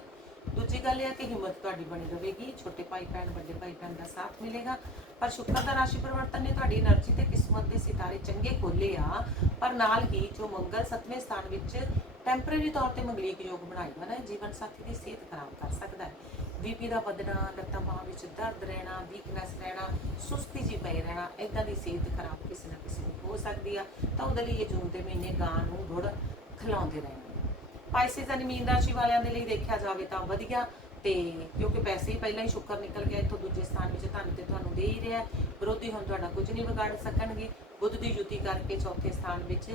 ਦੂਜੀ ਗੱਲ ਇਹ ਆ ਕਿ ਹਿੰਮਤ ਤੁਹਾਡੀ ਬਣੀ ਰਹੇਗੀ, ਛੋਟੇ ਭਾਈ ਭੈਣ, ਵੱਡੇ ਭਾਈ ਭੈਣ ਦਾ ਸਾਥ ਮਿਲੇਗਾ। ਪਰ ਸ਼ੁਕਰ ਦਾ ਰਾਸ਼ੀ ਪਰਿਵਰਤਨ ਨੇ ਤੁਹਾਡੀ એનર્ਜੀ ਤੇ ਕਿਸਮਤ ਦੇ ਸਿਤਾਰੇ ਚੰਗੇ ਖੋਲੇ ਆ। ਪਰ ਨਾਲ ਹੀ ਜੋ ਮੰਗਲ 7ਵੇਂ ਸਥਾਨ ਵਿੱਚ ਟੈਂਪਰੇਰੀ ਤੌਰ ਤੇ ਮੰਗਲੀਕ ਯੋਗ ਬਣਾਏਗਾ ਨਾ ਜੀਵਨ ਸਾਥੀ ਦੀ ਸਿਹਤ ਖਰਾਬ ਕਰ ਸਕਦਾ ਹੈ। ਬੀਪੀ ਦਾ ਵਧਣਾ, ਲੱਤਾਂ ਬਾਹਾਂ ਵਿੱਚ ਦਰਦ ਰਹਿਣਾ ਵੀਕਨੈਸ ਰਹਿਣਾ, ਸੁਸਤੀ ਜੀ ਪਈ ਰਹਿਣਾ ਇਦਾਂ ਦੀ ਸਿਹਤ ਖਰਾਬ ਕਿਸੇ ਨਾ ਕਿਸੇ ਨੂੰ ਹੋ ਸਕਦੀ ਆ। ਤਾਂ ਉਹਦੇ ਲਈ ਇਹ ਜੂਨ ਦੇ ਮਹੀਨੇ ਗਾਂ ਨੂੰ ਗੁੜ ਖਿਲਾਉਂਦੇ ਰਹਿਣਾ। ਪਾਈਸਿਸ ਐਂਡ ਮੀਨ ਰਾਸ਼ੀ ਵਾਲਿਆਂ ਦੇ ਲਈ ਦੇਖਿਆ ਜਾਵੇ ਤਾਂ ਵਧੀਆ ਤੇ ਕਿਉਂਕਿ ਪੈਸੇ ਹੀ ਪਹਿਲਾਂ ਹੀ ਸ਼ੁੱਕਰ ਨਿਕਲ ਗਿਆ, ਇੱਥੋਂ ਦੂਜੇ ਸਥਾਨ ਵਿੱਚ ਤੁਹਾਨੂੰ ਤੇ ਤੁਹਾਨੂੰ ਦੇ ਹੀ ਰਿਹਾ ਵਿਰੋਧੀ ਹੁਣ ਤੁਹਾਡਾ ਕੁਝ ਨਹੀਂ ਵਿਗਾੜ ਸਕਣਗੇ। ਬੁੱਧ ਦੀ ਜੁਤੀ ਕਰਕੇ ਚੌਥੇ ਸਥਾਨ ਵਿੱਚ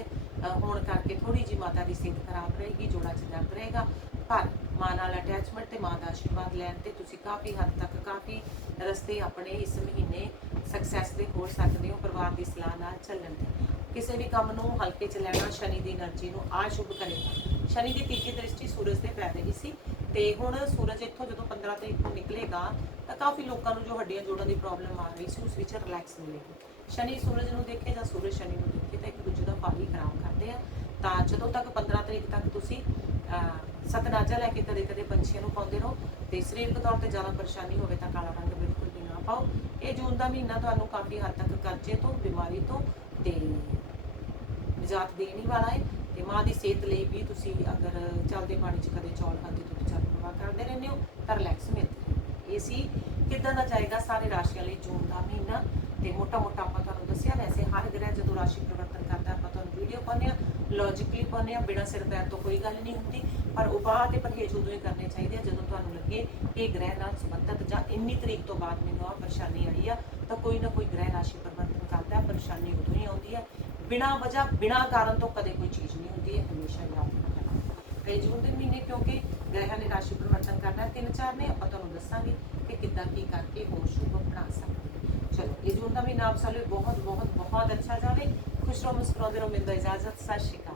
ਹੋਣ ਕਰਕੇ ਥੋੜੀ ਜੀ ਮਾਤਾ ਦੀ ਸਿਹਤ ਖਰਾਬ ਰਹੇਗੀ, ਜੋੜਾ ਚ ਦਰਦ ਰਹੇਗਾ। ਪਰ ਮਾਂ ਨਾਲ ਅਟੈਚਮੈਂਟ ਤੇ ਮਾਂ ਦਾ ਆਸ਼ੀਰਵਾਦ ਲੈਣ ਤੇ ਤੁਸੀਂ ਕਾਫੀ ਹੱਦ ਤੱਕ ਕਾਫੀ ਰਸਤੇ ਆਪਣੇ ਇਸ ਮਹੀਨੇ ਸਕਸੈਸ ਦੇ ਹੋ ਸਕਦੇ ਹੋ, ਪਰਿਵਾਰ ਦੀ ਸਲਾਹ ਨਾਲ ਚੱਲਣ ਤੇ। ਕਿਸੇ ਵੀ ਕੰਮ ਨੂੰ ਹਲਕੇ ਚ ਲੈਣਾ, ਸ਼ਨੀ ਦੀ એનર્ਜੀ ਨੂੰ ਆਸ਼ੁਭ ਕਰੇਗਾ। ਸ਼ਨੀ ਦੀ ਤੀਜੀ ਦ੍ਰਿਸ਼ਟੀ ਸੂਰਜ ਤੇ ਪੈ ਰਹੀ ਸੀ ਤੇ ਹੁਣ ਸੂਰਜ ਇੱਥੋਂ ਜਦੋਂ 15 ਤਰੀਕ ਨੂੰ ਨਿਕਲੇਗਾ ਤਾਂ ਕਾਫੀ ਲੋਕਾਂ ਨੂੰ ਜੋ ਹੱਡੀਆਂ ਜੋੜਾਂ ਦੀ ਪ੍ਰੋਬਲਮ ਆ ਰਹੀ ਸੀ ਉਸ ਵਿੱਚ ਰਿਲੈਕਸ ਮਿਲੇਗੀ। ਸ਼ਨੀ ਸੂਰਜ ਨੂੰ ਦੇਖੇ ਜਾਂ ਸੂਰਜ ਸ਼ਨੀ ਨੂੰ ਦੇਖੇ ਤਾਂ ਇੱਕ ਦੂਜੇ ਦਾ ਫਲ ਹੀ ਖਰਾਬ ਕਰਦੇ ਆ। ਤਾਂ ਜਦੋਂ ਤੱਕ 15 ਤਰੀਕ ਤੱਕ ਤੁਸੀਂ ਅਹ, ਸਤਨਾਜਾ ਲੈ ਕੇ ਕਦੇ ਕਦੇ ਪੰਛੀਆਂ ਨੂੰ ਪਾਉਂਦੇ ਰਹੋ ਤੇ ਸਰੀਰਕ ਤੌਰ ਤੇ ਜ਼ਿਆਦਾ ਪਰੇਸ਼ਾਨੀ ਹੋਵੇ ਤਾਂ ਕਾਲਾ ਰੰਗ ਬਿਲਕੁਲ ਵੀ ਨਾ ਪਾਓ। ਇਹ ਜੂਨ ਦਾ ਮਹੀਨਾ ਤੁਹਾਨੂੰ ਕਾਫੀ ਹੱਦ ਤੱਕ ਕਰਜ਼ੇ ਤੋਂ ਬਿਮਾਰੀ ਤੋਂ ਤੇ ਨਿਜਾਤ ਦੇਣ ਹੀ ਵਾਲਾ ਹੈ। ਤੇ ਮਾਂ ਦੀ ਸਿਹਤ ਲਈ ਵੀ ਤੁਸੀਂ ਅਗਰ ਚੱਲਦੇ ਪਾਣੀ 'ਚ ਕਦੇ ਚੌਲ ਖਾਂਦੇ ਤੁਸੀਂ ਚਾਹ ਪਵਾ ਕਰਦੇ ਰਹਿੰਦੇ ਹੋ, ਤਾਂ ਰਿਲੈਕਸ ਮਿਲਦਾ ਇਹ ਸੀ ਕਿੱਦਾਂ ਦਾ ਜਾਏਗਾ ਸਾਰੇ ਰਾਸ਼ੀਆਂ ਲਈ ਜੂਨ ਦਾ ਮਹੀਨਾ ਤੇ ਮੋਟਾ ਮੋਟਾ ਆਪਾਂ ਤੁਹਾਨੂੰ ਦੱਸਿਆ, ਵੈਸੇ ਹਰ ਗ੍ਰਹਿ ਜਦੋਂ ਰਾਸ਼ੀ ਪਰਿਵਰਤਨ ਕਰਦਾ, ਆਪਾਂ ਤੁਹਾਨੂੰ ਵੀਡੀਓ ਪਾਉਂਦੇ ਆ ਲੌਜੀਕਲੀ ਪਾਉਂਦੇ ਆ ਬਿਨਾਂ ਸਿਰ ਪੈਰ ਤੋਂ ਕੋਈ ਗੱਲ ਨਹੀਂ ਹੁੰਦੀ, ਪਰ ਉਪਾਅ ਤੇ ਪਰਹੇਜ਼ ਉਦੋਂ ਹੀ ਕਰਨੇ ਚਾਹੀਦੇ ਆ, ਜਦੋਂ ਤੁਹਾਨੂੰ ਲੱਗੇ ਕਿ ਗ੍ਰਹਿ ਨਾਲ ਸੰਬੰਧਿਤ ਜਾਂ ਇੰਨੀ ਤਰੀਕ ਤੋਂ ਬਾਅਦ ਮੈਨੂੰ ਆ ਪਰੇਸ਼ਾਨੀ ਆਈ ਆ, ਤਾਂ ਕੋਈ ਨਾ ਕੋਈ ਗ੍ਰਹਿ ਰਾਸ਼ੀ ਪਰਿਵਰਤਨ ਕਰਦਾ, ਪਰੇਸ਼ਾਨੀ ਉਦੋਂ ਹੀ ਆਉਂਦੀ ਹੈ ਬਿਨਾਂ ਵਜ੍ਹਾ, ਬਿਨਾਂ ਕਾਰਨ ਤੋਂ ਕਦੇ ਕੋਈ ਚੀਜ਼ ਨਹੀਂ ਹੁੰਦੀ ਹੈ ਹਮੇਸ਼ਾ ਯਾਦ ਰੱਖਣਾ ਤੇ ਜੂਨ ਦੇ ਮਹੀਨੇ ਕਿਉਂਕਿ ਗ੍ਰਹਿਾਂ ਨੇ ਰਾਸ਼ੀ ਪਰਿਵਰਤਨ ਕਰਨਾ ਤਿੰਨ ਚਾਰ ਨੇ, ਆਪਾਂ ਤੁਹਾਨੂੰ ਦੱਸਾਂਗੇ ਕਿ ਕਿੱਦਾਂ ਕੀ ਕਰਕੇ ਹੋਰ ਸ਼ੁਭ ਬਣਾ ਸਕਦੇ ਚਲੋ, ਇਹ ਜੂਨ ਦਾ ਮਹੀਨਾ ਆਪ ਸਾਰੇ ਬਹੁਤ ਬਹੁਤ ਬਹੁਤ ਅੱਛਾ ਜਾਵੇ। ਖੁਸ਼ ਰਹੋ, ਮੁਸਕਰਾਉਂਦੇ ਰਹੋ, ਮਿਲਦਾ ਇਜਾਜ਼ਤ, ਸਤਿ ਸ਼੍ਰੀ ਅਕਾਲ।